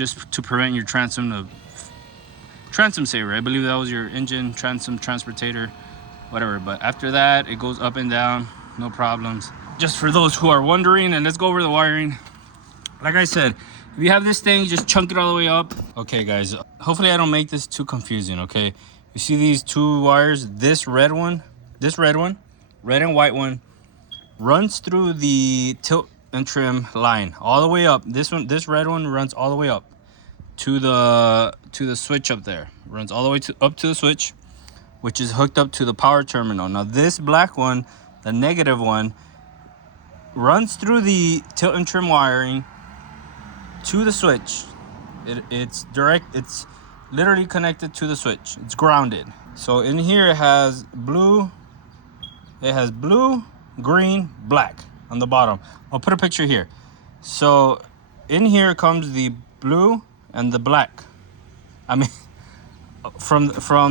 just to prevent your transom saver. I believe that was your engine, transom, transportator, whatever. But after that, it goes up and down, no problems. Just for those who are wondering, and let's go over the wiring. Like I said, if you have this thing, just chunk it all the way up. Okay, guys, hopefully I don't make this too confusing, okay? You see these two wires? This red one, red and white one, runs through the tilt and trim line all the way up. This red one runs all the way up to the switch up there. Runs all the way up to the switch, which is hooked up to the power terminal. Now this black one, the negative one, runs through the tilt and trim wiring to the switch. It's literally connected to the switch. It's grounded. So in here it has blue, green, black on the bottom. I'll put a picture here. So in here comes the blue and the black. I mean, from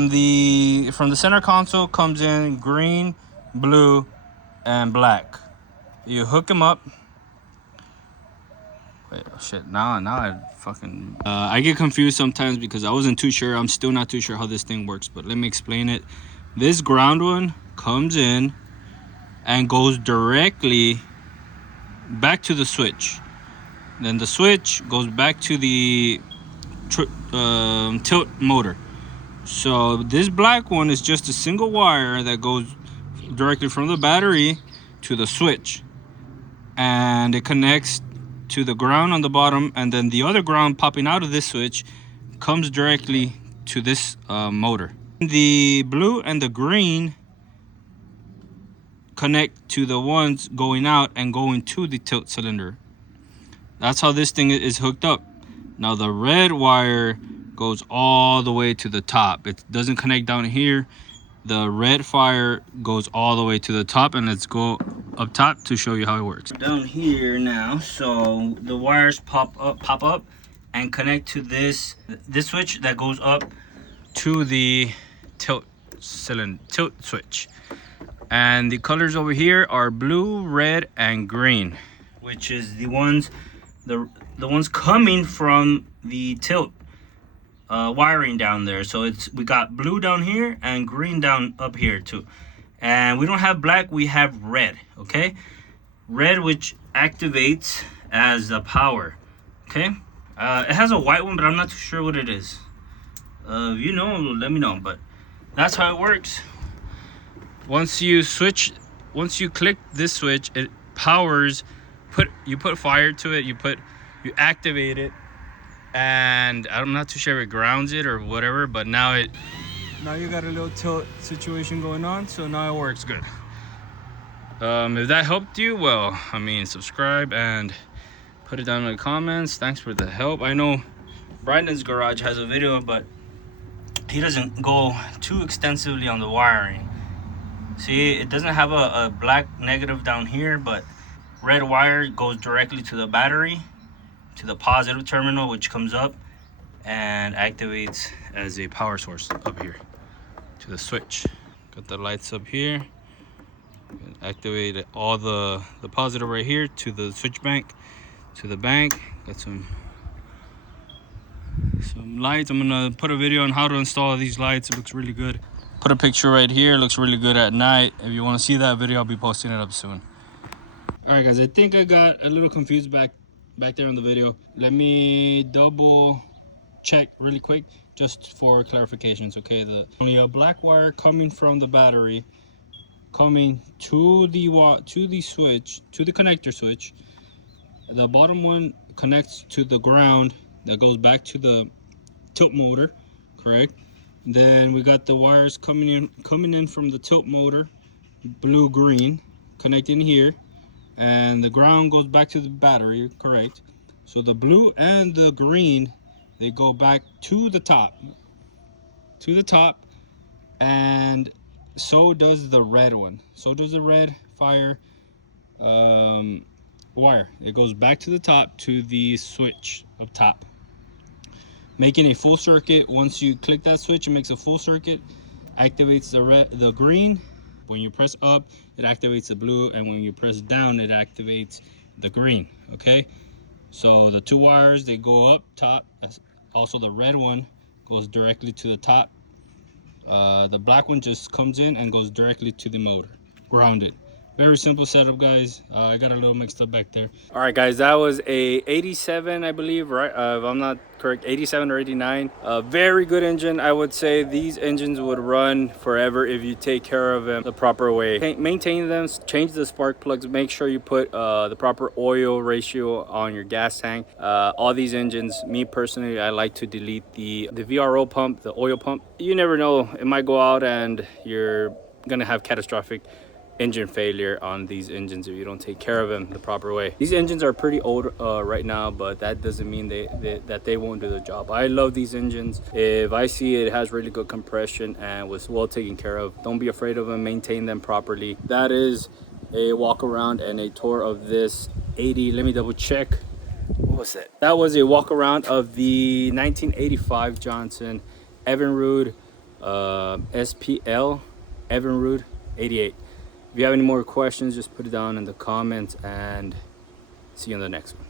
the center console comes in green, blue, and black. You hook them up. Wait, oh shit, now I fucking... I get confused sometimes because I wasn't too sure. I'm still not too sure how this thing works, but let me explain it. This ground one comes in and goes directly back to the switch. Then the switch goes back to the tilt motor. So this black one is just a single wire that goes directly from the battery to the switch. And it connects to the ground on the bottom, and then the other ground popping out of this switch comes directly to this motor. The blue and the green connect to the ones going out and going to the tilt cylinder. That's how this thing is hooked up. Now the red wire goes all the way to the top. It doesn't connect down here. The red wire goes all the way to the top, and let's go up top to show you how it works. Down here now, so the wires pop up and connect to this switch that goes up to the tilt switch. And the colors over here are blue, red, and green, which is the ones coming from the tilt wiring down there. So we got blue down here and green down up here too. And we don't have black, we have red, okay? Red, which activates as the power, okay? It has a white one, but I'm not too sure what it is. You know, let me know, but that's how it works. Once you click this switch, it powers, you put fire to it, you activate it, and I'm not too sure if it grounds it or whatever, but now you got a little tilt situation going on, so now it works good. If that helped you, well, I mean, subscribe and put it down in the comments. Thanks for the help. I know Brandon's garage has a video, but he doesn't go too extensively on the wiring. See, it doesn't have a black negative down here, but red wire goes directly to the battery, to the positive terminal, which comes up and activates as a power source up here to the switch. Got the lights up here. Activate all the positive right here to the switch bank, to the bank. Got some lights. I'm gonna put a video on how to install these lights. It looks really good. Put a picture right here. It looks really good at night. If you want to see that video, I'll be posting it up soon. All right, guys, I think I got a little confused back there in the video. Let me double check really quick just for clarifications. Okay, only a black wire coming from the battery coming to the switch, to the connector switch. The bottom one connects to the ground that goes back to the tilt motor, correct? Then we got the wires coming in from the tilt motor, blue, green, connecting here, and the ground goes back to the battery, correct? So the blue and the green, they go back to the top, and so does the red one. So does the red wire. It goes back to the top to the switch up top, making a full circuit. Once you click that switch, it makes a full circuit, activates the green. When you press up, it activates the blue, and when you press down, it activates the green. Okay, So the 2 wires, they go up top. Also the red one goes directly to the top. The black one just comes in and goes directly to the motor, grounded. Very simple setup, guys. I got a little mixed up back there. All right, guys, that was a 87, I believe, right? If I'm not correct, 87 or 89. Very good engine. I would say these engines would run forever if you take care of them the proper way. Maintain them, change the spark plugs, make sure you put the proper oil ratio on your gas tank. All these engines, me personally, I like to delete the VRO pump, the oil pump. You never know, it might go out and you're gonna have catastrophic engine failure on these engines if you don't take care of them the proper way. These engines are pretty old right now, but that doesn't mean that they won't do the job. I love these engines. If I see it has really good compression and was well taken care of, don't be afraid of them, maintain them properly. That is a walk around and a tour of this 80. Let me double check. What was that? That was a walk around of the 1985 Johnson Evinrude SPL Evinrude 88. If you have any more questions, just put it down in the comments, and see you on the next one.